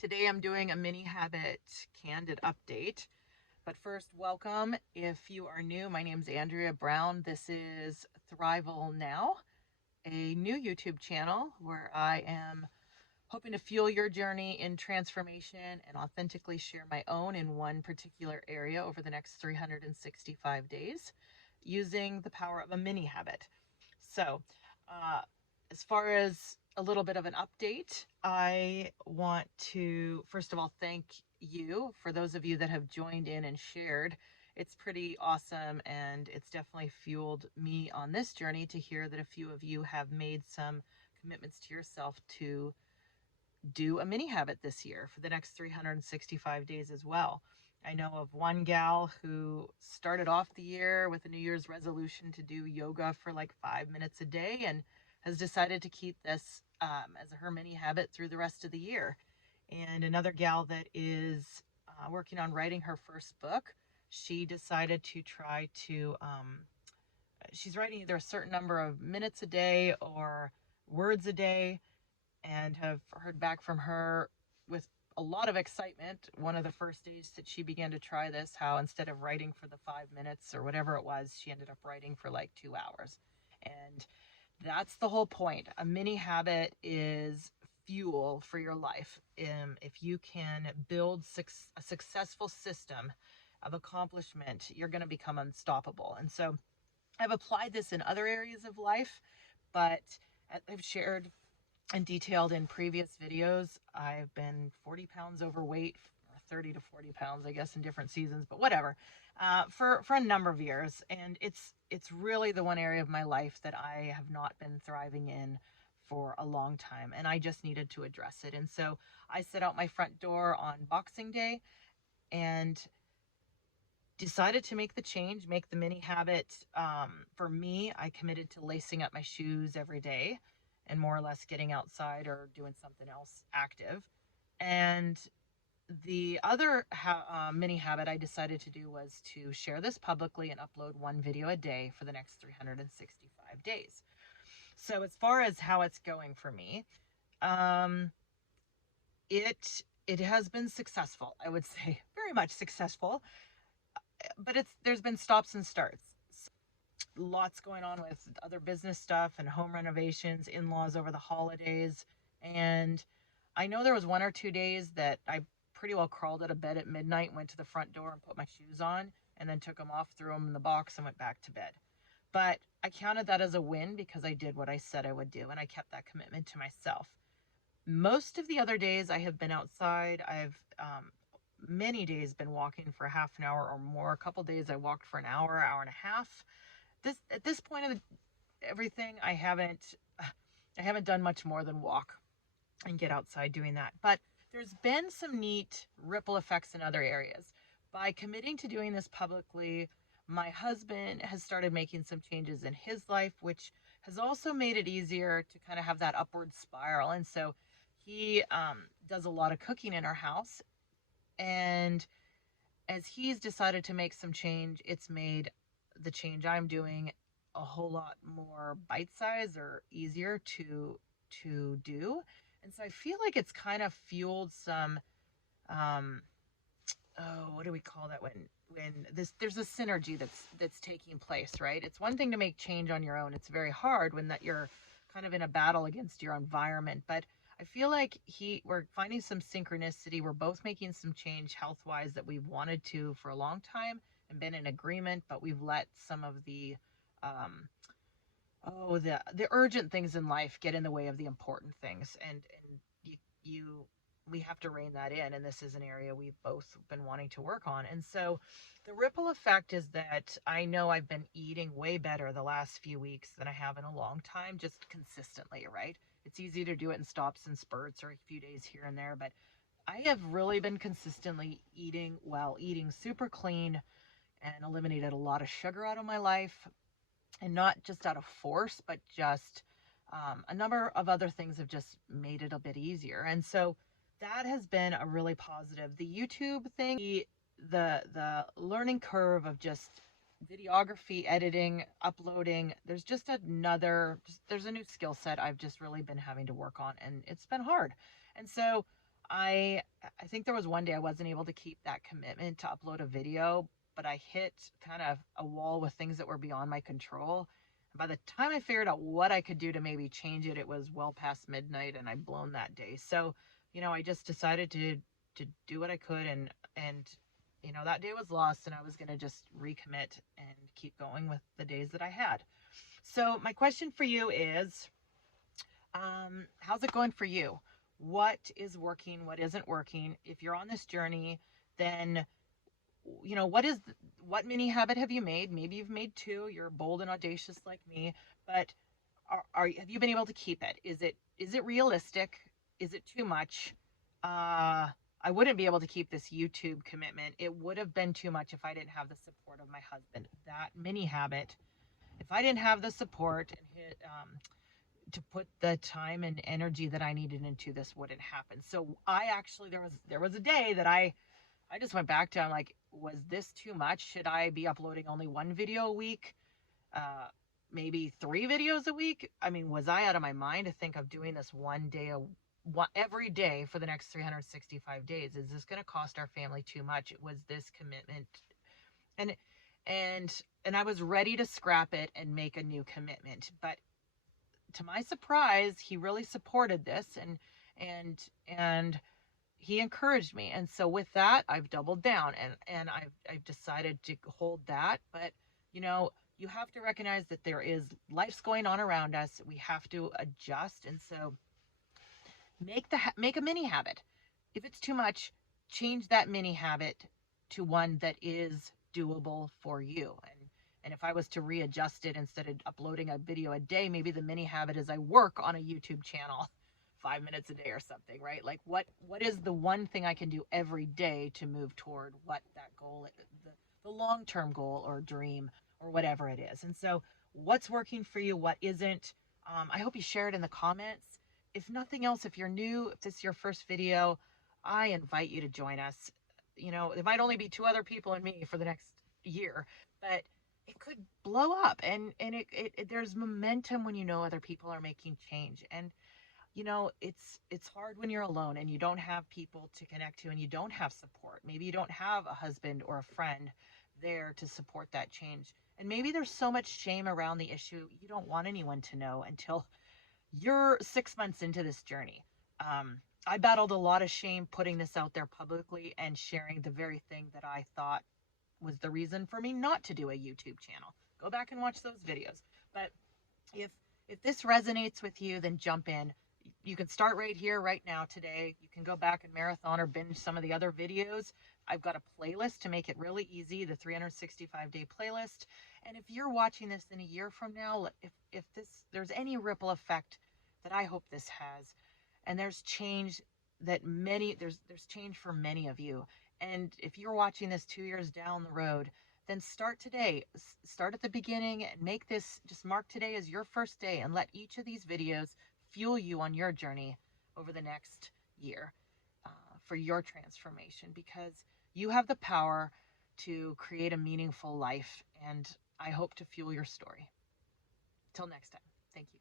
Today I'm doing a Mini Habit Candid update. But first, welcome. If you are new, my name's Andrea Brown. This is Thrival Now, a new YouTube channel where I am hoping to fuel your journey in transformation and authentically share my own in one particular area over the next 365 days using the power of a mini habit. So, uh, as far as a little bit of an update, I want to first of all thank you for those of you that have joined in and shared. It's pretty awesome, and it's definitely fueled me on this journey to hear that a few of you have made some commitments to yourself to do a mini habit this year for the next 365 days as well. I know of one gal who started off the year with a New Year's resolution to do yoga for like 5 minutes a day and has decided to keep this as her mini habit through the rest of the year. And another gal that is working on writing her first book, she decided to try to, she's writing either a certain number of minutes a day or words a day, and have heard back from her with a lot of excitement. One of the first days that she began to try this, how instead of writing for the 5 minutes or whatever it was, she ended up writing for like 2 hours. And that's the whole point. A mini habit is fuel for your life. If you can build a successful system of accomplishment, you're going to become unstoppable. And so I've applied this in other areas of life, but I've shared and detailed in previous videos, I've been 40 pounds overweight, or 30 to 40 pounds, I guess, in different seasons, but whatever, for a number of years. And it's really the one area of my life that I have not been thriving in for a long time, and I just needed to address it. And so I set out my front door on Boxing Day and decided to make the change, make the mini habit. For me, I committed to lacing up my shoes every day and more or less getting outside or doing something else active. And the other mini habit I decided to do was to share this publicly and upload one video a day for the next 365 days. So as far as how it's going for me, um, it has been successful. I would say very much successful, but there's been stops and starts. Lots going on with other business stuff and home renovations, in-laws over the holidays. And I know there was 1 or 2 days that I pretty well crawled out of bed at midnight, went to the front door and put my shoes on, and then took them off, threw them in the box, and went back to bed. But I counted that as a win because I did what I said I would do, and I kept that commitment to myself. Most of the other days I have been outside. I've many days been walking for half an hour or more. A couple days I walked for an hour, hour and a half. At this point of everything, I haven't done much more than walk and get outside doing that. But there's been some neat ripple effects in other areas. By committing to doing this publicly, my husband has started making some changes in his life, which has also made it easier to kind of have that upward spiral. And so he does a lot of cooking in our house. And as he's decided to make some change, it's made the change I'm doing a whole lot more bite-sized or easier to do. And so I feel like it's kind of fueled some what do we call that, when there's a synergy that's taking place, right? It's one thing to make change on your own. It's very hard when that you're kind of in a battle against your environment. But I feel like we're finding some synchronicity. We're both making some change health-wise that we've wanted to for a long time and been in agreement, but we've let some of the the urgent things in life get in the way of the important things. And you we have to rein that in, and this is an area we've both been wanting to work on. And so the ripple effect is that I know I've been eating way better the last few weeks than I have in a long time, just consistently, right? It's easy to do it in stops and spurts or a few days here and there, but I have really been consistently eating well, eating super clean, and eliminated a lot of sugar out of my life. And not just out of force, but just a number of other things have just made it a bit easier. And so that has been a really positive. The YouTube thing, the learning curve of just videography, editing, uploading, there's a new skill set I've just really been having to work on, and it's been hard. And so I think there was one day I wasn't able to keep that commitment to upload a video, but I hit kind of a wall with things that were beyond my control. And by the time I figured out what I could do to maybe change it, it was well past midnight and I'd blown that day. So, I just decided to do what I could, and that day was lost, and I was going to just recommit and keep going with the days that I had. So, my question for you is, how's it going for you? What is working? What isn't working? If you're on this journey, then what mini habit have you made? Maybe you've made two. You're bold and audacious like me, but have you been able to keep it? Is it realistic? Is it too much? I wouldn't be able to keep this YouTube commitment. It would have been too much if I didn't have the support of my husband. That mini habit, if I didn't have the support and to put the time and energy that I needed into this, wouldn't happen. So I actually, there was a day that I just went back to, I'm like, was this too much? Should I be uploading only one video a week? Maybe 3 videos a week? I mean, was I out of my mind to think of doing this every day for the next 365 days? Is this going to cost our family too much? Was this commitment? And and I was ready to scrap it and make a new commitment. But to my surprise, he really supported this, and he encouraged me. And so with that, I've doubled down, and I've decided to hold that. But you have to recognize that there is life's going on around us. We have to adjust. And so make a mini habit. If it's too much, change that mini habit to one that is doable for you. And if I was to readjust it, instead of uploading a video a day, maybe the mini habit is I work on a YouTube channel 5 minutes a day or something, right? Like what is the one thing I can do every day to move toward what that goal, the long-term goal or dream or whatever it is. And so what's working for you, what isn't? I hope you share it in the comments. If nothing else, if you're new, if this is your first video, I invite you to join us. It might only be 2 other people and me for the next year, but it could blow up, and there's momentum when other people are making change. And it's hard when you're alone and you don't have people to connect to, and you don't have support. Maybe you don't have a husband or a friend there to support that change, and maybe there's so much shame around the issue you don't want anyone to know until you're 6 months into this journey. I battled a lot of shame putting this out there publicly and sharing the very thing that I thought was the reason for me not to do a YouTube channel. Go back and watch those videos. But if this resonates with you, then jump in. You can start right here, right now, today. You can go back and marathon or binge some of the other videos. I've got a playlist to make it really easy, the 365-day playlist. And if you're watching this in a year from now, if there's any ripple effect that I hope this has, and there's change there's change for many of you. And if you're watching this 2 years down the road, then start today. Start at the beginning and just mark today as your first day, and let each of these videos fuel you on your journey over the next year for your transformation, because you have the power to create a meaningful life, and I hope to fuel your story. Till next time, thank you.